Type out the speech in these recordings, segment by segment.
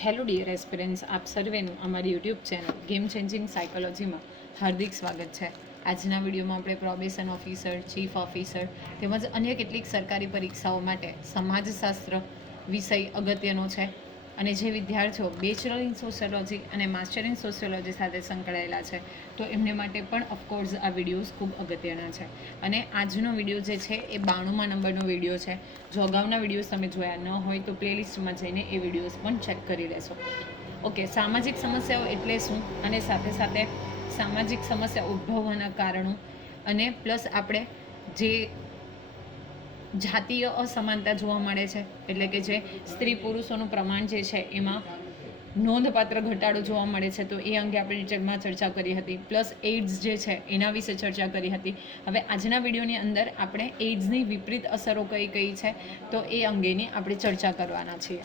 Hello dear aspirants, આપ સર્વેનું અમારી YouTube channel game changing સાયકોલોજીમાં હાર્દિક સ્વાગત છે. આજના વિડીયોમાં આપણે પ્રોબેશન ઓફિસર, ચીફ ઓફિસર તેમજ અન્ય કેટલીક સરકારી પરીક્ષાઓ માટે સમાજશાસ્ત્ર વિષય અગત્યનો છે અને જે વિદ્યાર્થીઓ બેચલર ઇન સોશિયોલોજી અને માસ્ટર ઇન સોશિયોલોજી સાથે સંકળાયેલા છે તો એમને માટે પણ ઓફકોર્સ આ વિડીયોઝ ખૂબ અગત્યના છે. અને આજનો વિડીયો જે છે એ 92મા નંબરનો વિડીયો છે. જો અગાઉના વિડીયોઝ તમે જોયા ન હોય તો પ્લેલિસ્ટમાં જઈને એ વિડીયોઝ પણ ચેક કરી લેશો. ઓકે, સામાજિક સમસ્યાઓ એટલે શું અને સાથે સાથે સામાજિક સમસ્યા ઉદ્ભવવાના કારણો અને પ્લસ આપણે જે જાતીય અસમાનતા જોવા મળે છે, એટલે કે જે સ્ત્રી પુરુષોનું પ્રમાણ જે છે એમાં નોંધપાત્ર ઘટાડો જોવા મળે છે, તો એ અંગે આપણે ડિટેલમાં ચર્ચા કરી હતી. પ્લસ એઇડ્સ જે છે એના વિશે ચર્ચા કરી હતી. હવે આજના વિડીયોની અંદર આપણે એઇડ્સની વિપરીત અસરો કઈ કઈ છે તો એ અંગેની આપણે ચર્ચા કરવાના છીએ.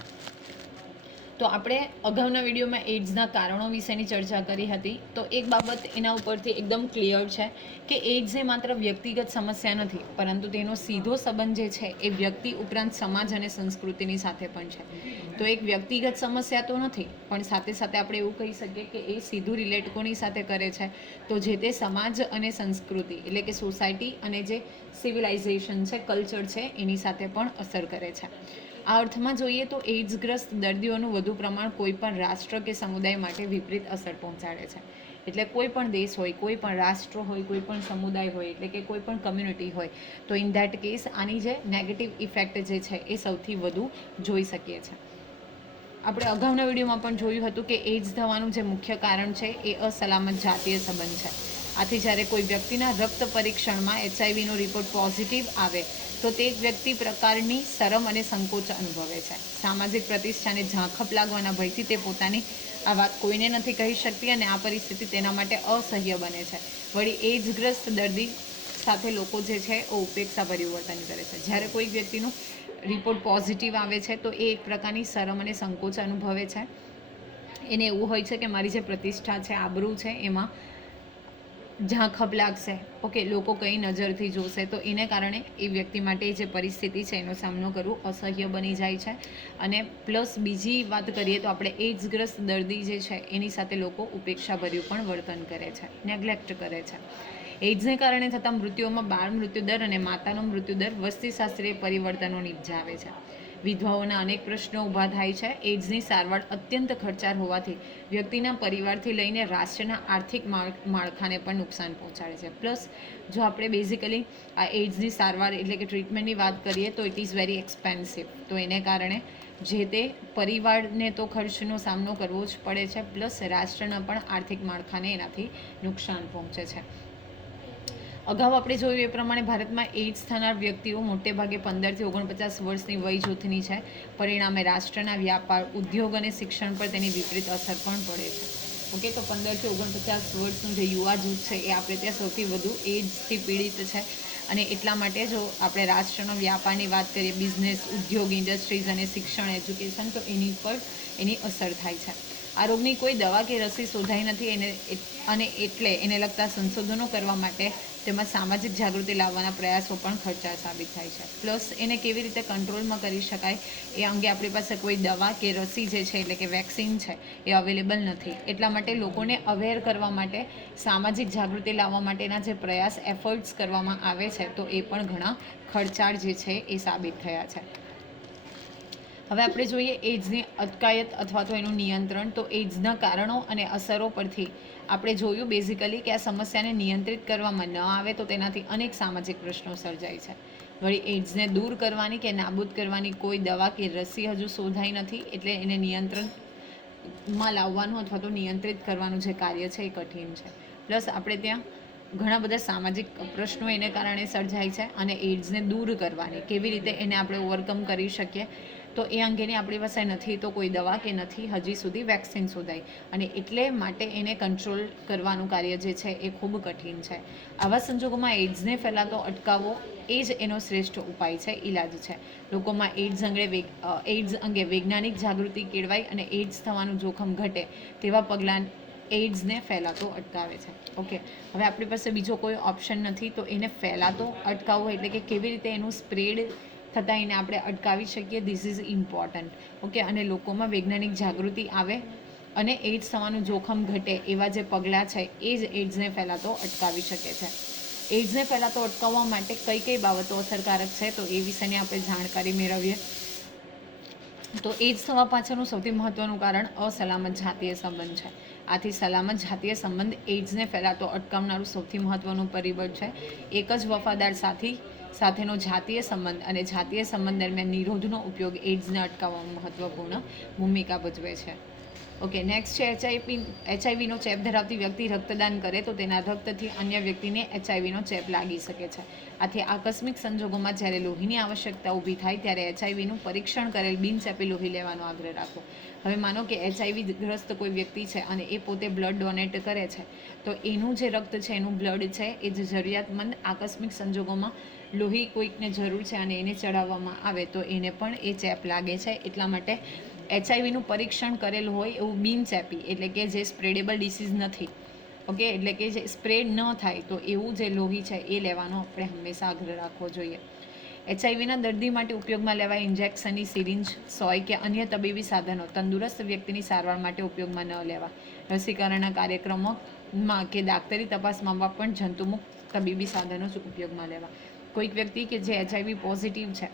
તો આપણે અગાઉના વિડીયોમાં એઇડ્સના કારણો વિશેની ચર્ચા કરી હતી. તો એક બાબત એના ઉપરથી એકદમ ક્લિયર છે કે એઇડ્સ એ માત્ર વ્યક્તિગત સમસ્યા નથી, પરંતુ તેનો સીધો સંબંધ જે છે એ વ્યક્તિ ઉપરાંત સમાજ અને સંસ્કૃતિની સાથે પણ છે. તો એક વ્યક્તિગત સમસ્યા તો નથી, પણ સાથે સાથે આપણે એવું કહી શકીએ કે એ સીધું રિલેટ કોની સાથે કરે છે તો જે તે સમાજ અને સંસ્કૃતિ એટલે કે સોસાયટી અને જે સિવિલાઇઝેશન છે, કલ્ચર છે એની સાથે પણ અસર કરે છે. આ અર્થમાં જોઈએ તો એઇડ્સગ્રસ્ત દર્દીઓનું વધુ પ્રમાણ કોઈ પણ રાષ્ટ્ર કે સમુદાય માટે વિપરીત અસર પહોંચાડે છે. એટલે કોઈ પણ દેશ હોય, કોઈ પણ રાષ્ટ્ર હોય, કોઈ પણ સમુદાય હોય, એટલે કે કોઈ પણ કમ્યુનિટી હોય, તો ઇન ધેટ કેસ આની જે નેગેટિવ ઇફેક્ટ જે છે એ સૌથી વધુ જોઈ શકીએ છીએ. આપણે અગાઉના વિડીયોમાં પણ જોયું હતું કે એઇડ્સ થવાનું જે મુખ્ય કારણ છે એ અસલામત જાતીય સંબંધ છે. આથી જ્યારે કોઈ વ્યક્તિના રક્ત પરીક્ષણમાં એચઆઈવીનો રિપોર્ટ પોઝિટિવ આવે તો તે વ્યક્તિ પ્રકારની શરમ અને સંકોચ અનુભવે છે. સામાજિક પ્રતિષ્ઠાને ઝાંખપ લાગવાના ભયથી તે પોતાની આ વાત કોઈને નથી કહી શકતી અને આ પરિસ્થિતિ તેના માટે અસહ્ય બને છે. વળી એઇડ્સગ્રસ્ત દર્દી સાથે લોકો જે છે એ ઉપેક્ષા પરિવર્તન કરે છે. જ્યારે કોઈ વ્યક્તિનું રિપોર્ટ પોઝિટિવ આવે છે તો એ એક પ્રકારની શરમ અને સંકોચ અનુભવે છે. એને એવું હોય છે કે મારી જે પ્રતિષ્ઠા છે, આબરૂ છે, એમાં ઝાંખપ લાગશે. ઓકે, લોકો કઈ નજરથી જોશે, તો એને કારણે એ વ્યક્તિ માટે જે પરિસ્થિતિ છે એનો સામનો કરવો અસહ્ય બની જાય છે. અને પ્લસ બીજી વાત કરીએ તો આપણે એઇડ્સગ્રસ્ત દર્દી જે છે એની સાથે લોકો ઉપેક્ષાભર્યું પણ વર્તન કરે છે, નેગ્લેક્ટ કરે છે. એઇડ્સને કારણે થતા મૃત્યુઓમાં બાળ મૃત્યુદર અને માતાનો મૃત્યુદર વસ્તીશાસ્ત્રીય પરિવર્તનો નિપજાવે છે. વિધવાઓના અનેક પ્રશ્નો ઊભા થાય છે. એઇડ્સની સારવાર અત્યંત ખર્ચાળ હોવાથી વ્યક્તિના પરિવારથી લઈને રાષ્ટ્રના આર્થિક માળખાને પણ નુકસાન પહોંચાડે છે. પ્લસ જો આપણે બેઝિકલી આ એઇડ્સની સારવાર એટલે કે ટ્રીટમેન્ટની વાત કરીએ તો ઇટ ઇઝ વેરી એક્સપેન્સિવ. તો એને કારણે જે તે પરિવારને તો ખર્ચનો સામનો કરવો જ પડે છે, પ્લસ રાષ્ટ્રના પણ આર્થિક માળખાને એનાથી નુકસાન પહોંચે છે. અગાઉ આપણે જોયું એ પ્રમાણે ભારતમાં એઇડ્સ થનાર વ્યક્તિઓ મોટેભાગે 15થી 49 વર્ષની વય જૂથની છે. પરિણામે રાષ્ટ્રના વ્યાપાર, ઉદ્યોગ અને શિક્ષણ પર તેની વિપરીત અસર પણ પડે છે. ઓકે, તો 15થી 49 વર્ષનું જે યુવા જૂથ છે એ આપણે ત્યાં સૌથી વધુ એઇડ્સથી પીડિત છે. અને એટલા માટે જો આપણે રાષ્ટ્રનો વ્યાપારની વાત કરીએ, બિઝનેસ, ઉદ્યોગ, ઇન્ડસ્ટ્રીઝ અને શિક્ષણ, એજ્યુકેશન, તો એની પર એની અસર થાય છે. આ રોગની કોઈ દવા કે રસી શોધાઈ નથી અને એટલે એને લગતા સંશોધનો કરવા માટે તેમાં સામાજિક જાગૃતિ લાવવાના પ્રયાસો પણ ખર્ચાળ સાબિત થાય છે. પ્લસ એને કેવી રીતે કંટ્રોલમાં કરી શકાય એ અંગે આપણી પાસે કોઈ દવા કે રસી જે છે એટલે કે વેક્સિન છે એ અવેલેબલ નથી. એટલા માટે લોકોને અવેર કરવા માટે, સામાજિક જાગૃતિ લાવવા માટેના જે પ્રયાસ, એફર્ટ્સ કરવામાં આવે છે તો એ પણ ઘણા ખર્ચાળ જે છે એ સાબિત થયા છે. હવે આપણે જોઈએ એઇડ્સની અટકાયત અથવા તો એનું નિયંત્રણ. તો એઇડ્સના કારણો અને અસરો પરથી આપણે જોયું બેઝિકલી કે આ સમસ્યાને નિયંત્રિત કરવામાં ન આવે તો તેનાથી અનેક સામાજિક પ્રશ્નો સર્જાય છે. વળી એઇડ્સને દૂર કરવાની કે નાબૂદ કરવાની કોઈ દવા કે રસી હજુ શોધાઈ નથી, એટલે એને નિયંત્રણમાં લાવવાનું અથવા તો નિયંત્રિત કરવાનું જે કાર્ય છે એ કઠિન છે. પ્લસ આપણે ત્યાં ઘણા બધા સામાજિક પ્રશ્નો એને કારણે સર્જાય છે અને એઇડ્સને દૂર કરવાની કેવી રીતે એને આપણે ઓવરકમ કરી શકીએ તો એ અંગેની આપણી પાસે નથી તો કોઈ દવા કે નથી હજી સુધી વેક્સિન શોધાઈ, અને એટલે માટે એને કંટ્રોલ કરવાનું કાર્ય જે છે એ ખૂબ કઠિન છે. આવા સંજોગોમાં એઇડ્સને ફેલાતો અટકાવવો એ જ એનો શ્રેષ્ઠ ઉપાય છે, ઈલાજ છે. લોકોમાં એઇડ્સ અંગે વૈજ્ઞાનિક જાગૃતિ કેળવાય અને એઇડ્સ થવાનું જોખમ ઘટે તેવા પગલાં એઇડ્સને ફેલાતો અટકાવે છે. ઓકે, હવે આપણી પાસે બીજો કોઈ ઓપ્શન નથી, તો એને ફેલાતો અટકાવવો એટલે કે કેવી રીતે એનું સ્પ્રેડ થતાં એને આપણે અટકાવી શકીએ. This is important. ઓકે, અને લોકોમાં વૈજ્ઞાનિક જાગૃતિ આવે અને એડ્સ થવાનું જોખમ ઘટે એવા જે પગલાં છે એ જ એડ્સને ફેલાતો અટકાવી શકે છે. એડ્સને ફેલાતો અટકાવવા માટે કઈ કઈ બાબતો અસરકારક છે તો એ વિશેની આપણે જાણકારી મેળવીએ. તો એડ્સ થવા પાછળનું સૌથી મહત્ત્વનું કારણ અસલામત જાતીય સંબંધ છે. આથી સલામત જાતીય સંબંધ એડ્સને ફેલાતો અટકાવનારું સૌથી મહત્ત્વનું પરિબળ છે. એક જ વફાદાર સાથી સાથેનો જાતીય સંબંધ અને જાતીય સંબંધ દરમિયાન નિરોધનો ઉપયોગ એડ્સને અટકાવવામાં મહત્ત્વપૂર્ણ ભૂમિકા ભજવે છે. ઓકે, નેક્સ્ટ છે એચઆઈવીનો ચેપ ધરાવતી વ્યક્તિ રક્તદાન કરે તો તેના રક્તથી અન્ય વ્યક્તિને એચઆઈવીનો ચેપ લાગી શકે છે. આથી આકસ્મિક સંજોગોમાં જ્યારે લોહીની આવશ્યકતા ઊભી થાય ત્યારે એચઆઈવીનું પરીક્ષણ કરેલ બિનચેપી લોહી લેવાનો આગ્રહ રાખો. હવે માનો કે એચઆઈવી ગ્રસ્ત કોઈ વ્યક્તિ છે અને એ પોતે બ્લડ ડોનેટ કરે છે, તો એનું જે રક્ત છે, એનું બ્લડ છે, એ જે જરૂરિયાતમંદ આકસ્મિક સંજોગોમાં લોહી કોઈકને જરૂર છે અને એને ચડાવવામાં આવે તો એને પણ એ ચેપ લાગે છે. એટલા માટે એચઆઈવીનું પરીક્ષણ કરેલું હોય એવું બિનચેપી, એટલે કે જે સ્પ્રેડેબલ ડિસીઝ નથી, ઓકે, એટલે કે જે સ્પ્રેડ ન થાય તો એવું જે લોહી છે એ લેવાનો આપણે હંમેશા આગ્રહ રાખવો જોઈએ. એચઆઈવીના દર્દી માટે ઉપયોગમાં લેવાય ઇન્જેક્શનની સિરિંજ, સોય કે અન્ય તબીબી સાધનો તંદુરસ્ત વ્યક્તિની સારવાર માટે ઉપયોગમાં ન લેવા. રસીકરણના કાર્યક્રમોમાં કે દાક્તરી તપાસમાં પણ જંતુમુક્ત તબીબી સાધનો જ ઉપયોગમાં લેવા. કોઈક વ્યક્તિ કે જે એચઆઈવી પોઝિટિવ છે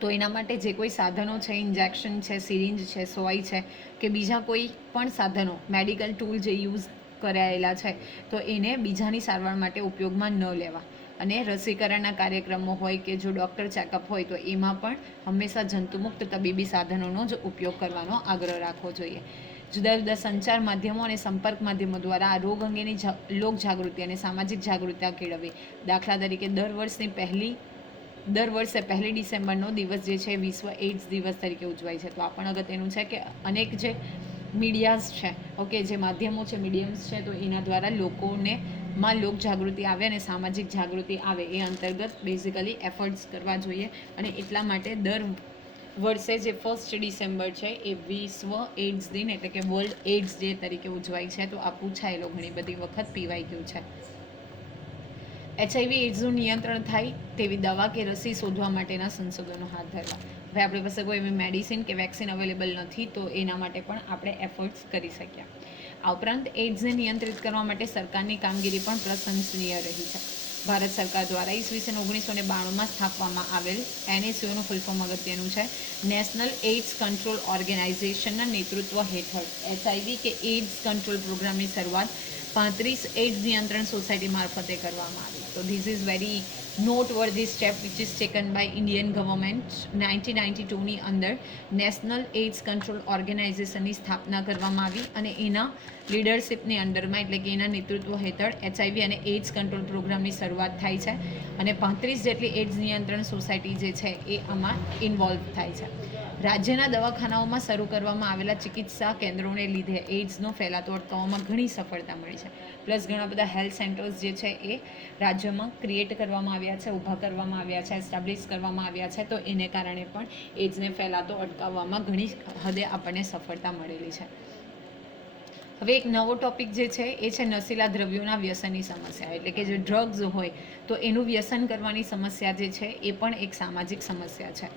તો એના માટે જે કોઈ સાધનો છે, ઇન્જેક્શન છે, સિરિંજ છે, સોય છે કે બીજા કોઈ પણ સાધનો, મેડિકલ ટૂલ જે યુઝ કરાયેલા છે તો એને બીજાની સારવાર માટે ઉપયોગમાં ન લેવા. અને રસીકરણના કાર્યક્રમો હોય કે જો ડૉક્ટર ચેકઅપ હોય તો એમાં પણ હંમેશા જંતુમુક્ત તબીબી સાધનોનો જ ઉપયોગ કરવાનો આગ્રહ રાખવો જોઈએ. જુદા જુદા સંચાર માધ્યમો અને સંપર્ક માધ્યમો દ્વારા આ રોગ અંગેની લોકજાગૃતિ અને સામાજિક જાગૃતતા કેળવવી. દાખલા તરીકે દર વર્ષે 1 ડિસેમ્બરનો દિવસ જે છે વિશ્વ એડ્સ દિવસ તરીકે ઉજવાય છે. તો આ પણ અગત્યનું છે કે અનેક જે મીડિયાઝ છે, ઓકે, જે માધ્યમો છે, મીડિયમ્સ છે, તો એના દ્વારા લોકોને માં લોક જાગૃતિ આવે અને સામાજિક જાગૃતિ આવે એ અંતર્ગત બેઝિકલી એફર્ટ્સ કરવા જોઈએ. અને એટલા માટે દર વર્ષે જે 1 ડિસેમ્બર છે એ વિશ્વ એડ્સ દિન એટલે કે વર્લ્ડ એડ્સ ડે તરીકે ઉજવાય છે. તો આ પૂછાયેલો ઘણી બધી વખત પીવાઈ ગયું છે. એચઆઈવી એડ્સનું નિયંત્રણ થાય તેવી દવા કે રસી શોધવા માટેના સંશોધનો હાથ ધરવા. હવે આપણી પાસે કોઈ એવી મેડિસિન કે વેક્સિન અવેલેબલ નથી તો એના માટે પણ આપણે એફર્ટ્સ કરી શકીએ. આ ઉપરાંત એડ્સને નિયંત્રિત કરવા માટે સરકારની કામગીરી પણ પ્રશંસનીય રહી છે. ભારત સરકાર દ્વારા ઈસવીસન 1992માં સ્થાપવામાં આવેલ NACOનું ફૂલ ફોર્મ અગત્યનું છે. નેશનલ એઇડ્સ કંટ્રોલ ઓર્ગેનાઇઝેશનના નેતૃત્વ હેઠળ એચઆઈવી કે એઇડ્સ કંટ્રોલ પ્રોગ્રામની શરૂઆત 35 એઇડ્સ નિયંત્રણ સોસાયટી મારફતે કરવામાં આવી. તો this is very noteworthy step which is taken by Indian government 1992ની અંદર નેશનલ એઇડ્સ કંટ્રોલ ઓર્ગેનાઇઝેશનની સ્થાપના કરવામાં આવી અને એના લીડરશિપની અંડરમાં એટલે કે એના નેતૃત્વ હેઠળ એચઆઈવી અને એઇડ્સ કંટ્રોલ પ્રોગ્રામની શરૂઆત થાય છે અને 35 જેટલી એઇડ્સ નિયંત્રણ સોસાયટી જે છે એ આમાં ઇન્વોલ્વ થાય છે. રાજ્યના દવાખાનાઓમાં શરૂ કરવામાં આવેલા ચિકિત્સા કેન્દ્રોને લીધે એઇડ્સનો ફેલાતો અટકાવવામાં ઘણી સફળતા મળી છે. પ્લસ ઘણા બધા હેલ્થ સેન્ટર્સ જે છે એ રાજ્યમાં ક્રિએટ કરવામાં આવ્યા છે, ઊભા કરવામાં આવ્યા છે, એસ્ટાબ્લિશ કરવામાં આવ્યા છે. તો એને કારણે પણ એઇડ્સને ફેલાતો અટકાવવામાં ઘણી હદે આપણને સફળતા મળેલી છે. હવે એક નવો ટોપિક જે છે એ છે નશીલા દ્રવ્યોના વ્યસનની સમસ્યા. એટલે કે જે ડ્રગ્સ હોય તો એનું વ્યસન કરવાની સમસ્યા જે છે એ પણ એક સામાજિક સમસ્યા છે.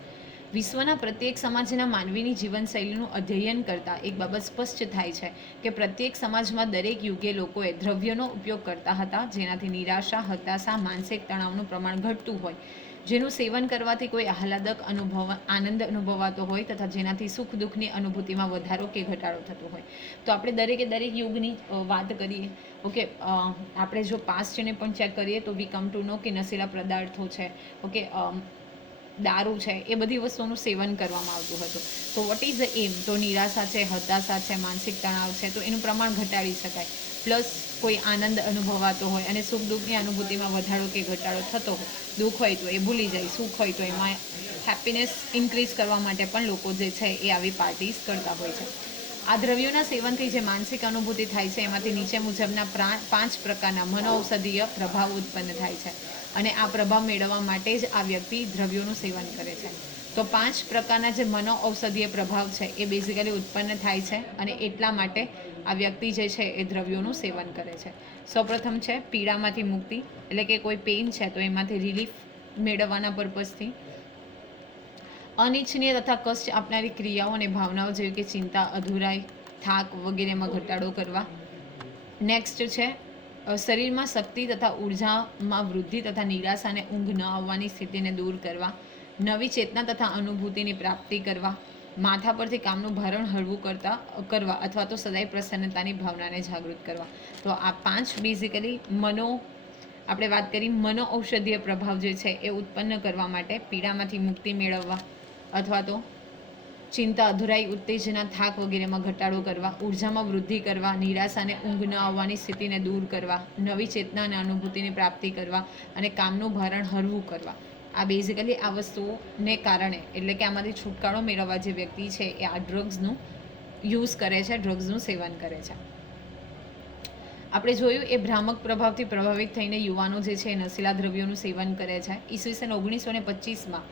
વિશ્વના પ્રત્યેક સમાજના માનવીની જીવનશૈલીનું અધ્યયન કરતાં એક બાબત સ્પષ્ટ થાય છે કે પ્રત્યેક સમાજમાં દરેક યુગે લોકોએ દ્રવ્યનો ઉપયોગ કરતા હતા જેનાથી નિરાશા, હતાશા, માનસિક તણાવનું પ્રમાણ ઘટતું હોય, જેનું સેવન કરવાથી કોઈ આનંદ અનુભવાતો હોય તથા જેનાથી સુખ દુઃખની અનુભૂતિમાં વધારો કે ઘટાડો થતો હોય. તો આપણે દરેક યુગની વાત કરીએ, ઓકે, આપણે જો પાસ્ટને પણ ચેક કરીએ તો વી કમ ટુ નો કે નશીલા પદાર્થો છે, ઓકે, દારૂ છે, એ બધી વસ્તુઓનું સેવન કરવામાં આવતું હતું. તો વોટ ઇઝ ધ એમ? તો નિરાશા છે, હતાશા છે, માનસિક તણાવ છે, તો એનું પ્રમાણ ઘટાડી શકાય. પ્લસ કોઈ આનંદ અનુભવાતો હોય અને સુખ દુઃખની અનુભૂતિમાં વધારો કે ઘટાડો થતો હોય, દુઃખ હોય તો એ ભૂલી જાય, સુખ હોય તો એમાં હેપીનેસ ઇન્ક્રીઝ કરવા માટે પણ લોકો જે છે એ આવી પાર્ટીઝ કરતા હોય છે. આ દ્રવ્યોના સેવનથી જે માનસિક અનુભૂતિ થાય છે એમાંથી નીચે મુજબના 5 પ્રકારના મનોઔષધીય પ્રભાવ ઉત્પન્ન થાય છે અને આ પ્રભાવ મેળવવા માટે જ આ વ્યક્તિ દ્રવ્યોનું સેવન કરે છે. તો 5 પ્રકારના જે મનોઔષધીય પ્રભાવ છે એ બેઝિકલી ઉત્પન્ન થાય છે અને એટલા માટે આ વ્યક્તિ જે છે એ દ્રવ્યોનું સેવન કરે છે. સૌપ્રથમ છે પીડામાંથી મુક્તિ, એટલે કે કોઈ પેઇન છે તો એમાંથી રિલીફ મેળવવાના પર્પઝથી. અનિચ્છનીય તથા કષ્ટ આપનારી ક્રિયાઓ અને ભાવનાઓ જેવી કે ચિંતા, અધૂરાઈ, થાક વગેરેમાં ઘટાડો કરવા. નેક્સ્ટ છે શરીરમાં શક્તિ તથા ઉર્જામાં વૃદ્ધિ તથા નિરાશા અને ઊંઘ ન આવવાની સ્થિતિને દૂર કરવા. નવી ચેતના તથા અનુભૂતિની પ્રાપ્તિ કરવા. માથા પરથી કામનું ભારણ હળવું કરવા અથવા તો સદાય પ્રસન્નતાની ભાવનાને જાગૃત કરવા. તો આ 5 બેઝિકલી આપણે વાત કરી મનો ઔષધીય પ્રભાવ જે છે એ ઉત્પન્ન કરવા માટે, પીડામાંથી મુક્તિ મેળવવા અથવા તો ચિંતા, અધૂરાઈ, ઉત્તેજના, થાક વગેરેમાં ઘટાડો કરવા, ઉર્જામાં વૃદ્ધિ કરવા, નિરાશા અને ઊંઘ ન આવવાની સ્થિતિને દૂર કરવા, નવી ચેતના અને અનુભૂતિની પ્રાપ્તિ કરવા અને કામનું ભારણ હળવું કરવા. આ બેઝિકલી આ વસ્તુઓને કારણે એટલે કે આમાંથી છુટકારો મેળવવા જે વ્યક્તિ છે એ આ ડ્રગ્સનું યુઝ કરે છે, ડ્રગ્સનું સેવન કરે છે. આપણે જોયું એ ભ્રામક પ્રભાવથી પ્રભાવિત થઈને યુવાનો જે છે એ નશીલા દ્રવ્યોનું સેવન કરે છે. ઈસવીસન 1925માં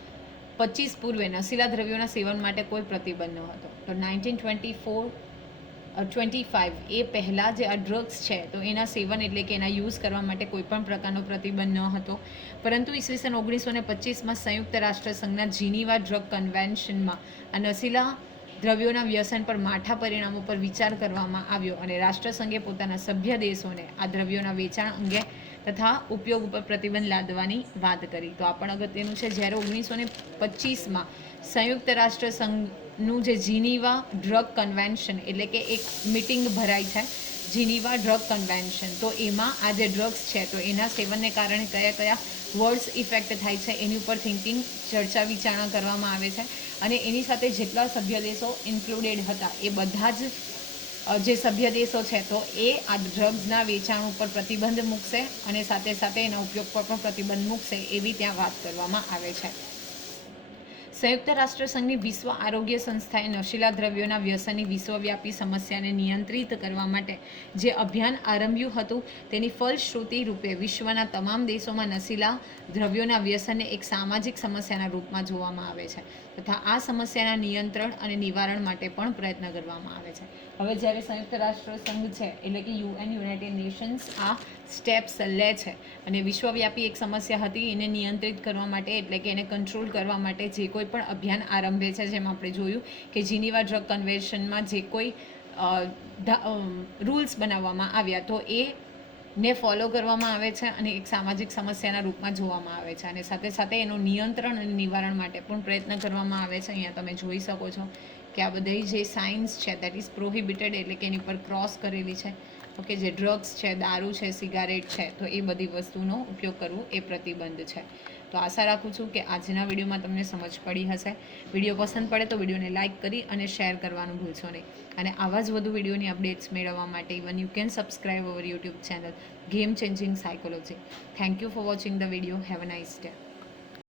25 પૂર્વે નશીલા દ્રવ્યોના સેવન માટે કોઈ પ્રતિબંધ ન હતો. તો 1925 એ પહેલાં જે આ ડ્રગ્સ છે તો એના સેવન એટલે કે એના યુઝ કરવા માટે કોઈ પણ પ્રકારનો પ્રતિબંધ ન હતો. પરંતુ ઈસવીસન 1925માં સંયુક્ત રાષ્ટ્ર સંઘના જીનીવા ડ્રગ કન્વેન્શનમાં આ નશીલા દ્રવ્યોના વ્યસન પર માઠા પરિણામો પર વિચાર કરવામાં આવ્યો અને રાષ્ટ્રસંઘે પોતાના સભ્ય દેશોને આ દ્રવ્યોના વેચાણ અંગે તથા ઉપયોગ ઉપર પ્રતિબંધ લાદવાની વાત કરી. તો આ પણ અગત્યનું છે. જ્યારે 1925માં સંયુક્ત રાષ્ટ્ર સંઘનું જે જીનીવા ડ્રગ કન્વેન્શન એટલે કે એક મિટિંગ ભરાય છે, જીનીવા ડ્રગ કન્વેન્શન, તો એમાં આ જે ડ્રગ્સ છે તો એના સેવનને કારણે કયા કયા વર્ડ્સ ઇફેક્ટ થાય છે એની ઉપર થિંકિંગ, ચર્ચા વિચારણા કરવામાં આવે છે. અને એની સાથે જેટલા સભ્ય દેશો ઇન્ક્લુડેડ હતા એ બધા જ જે સભ્ય દેશો છે તો એ આ ડ્રગ્સના વેચાણ ઉપર પ્રતિબંધ મૂકશે અને સાથે સાથે એના ઉપયોગ પર પણ પ્રતિબંધ મૂકશે એવી ત્યાં વાત કરવામાં આવે છે. સંયુક્ત રાષ્ટ્ર સંઘની વિશ્વ આરોગ્ય સંસ્થાએ નશીલા દ્રવ્યોના વ્યસનની વિશ્વવ્યાપી સમસ્યાને નિયંત્રિત કરવા માટે જે અભિયાન આરંભ્યું હતું તેની ફલશ્રુતિ રૂપે વિશ્વના તમામ દેશોમાં નશીલા દ્રવ્યોના વ્યસનને એક સામાજિક સમસ્યાના રૂપમાં જોવામાં આવે છે તથા આ સમસ્યાના નિયંત્રણ અને નિવારણ માટે પણ પ્રયત્ન કરવામાં આવે છે. હવે જ્યારે સંયુક્ત રાષ્ટ્ર સંઘ છે એટલે કે યુએન, યુનાઇટેડ નેશન્સ આ સ્ટેપ્સ લે છે અને વિશ્વવ્યાપી એક સમસ્યા હતી એને નિયંત્રિત કરવા માટે એટલે કે એને કંટ્રોલ કરવા માટે જે કોઈ પણ અભિયાન આરંભે છે, જેમ આપણે જોયું કે જીનીવા ડ્રગ કન્વેન્શનમાં જે કોઈ રૂલ્સ બનાવવામાં આવ્યા તો એને ફોલો કરવામાં આવે છે અને એક સામાજિક સમસ્યાના રૂપમાં જોવામાં આવે છે અને સાથે સાથે એનું નિયંત્રણ અને નિવારણ માટે પણ પ્રયત્ન કરવામાં આવે છે. અહીંયા તમે જોઈ શકો છો કે આ બધી જે સાઇન્સ છે દેટ ઇઝ પ્રોહિબિટેડ એટલે કે એની પર ક્રોસ કરેલી છે. ઓકે, જે ડ્રગ્સ છે, દારૂ છે, સિગારેટ છે, તો એ બધી વસ્તુનો ઉપયોગ કરવો એ પ્રતિબંધ છે. તો આશા રાખું છું કે આજના વિડીયોમાં તમને સમજ પડી હશે. વિડીયો પસંદ પડે તો વિડીયોને લાઇક કરી અને શેર કરવાનું ભૂલશો નહીં. અને આવા જ વધુ વિડીયોની અપડેટ્સ મેળવવા માટે even you can subscribe our YouTube channel game changing psychology. Thank you for watching the video. Have a nice day.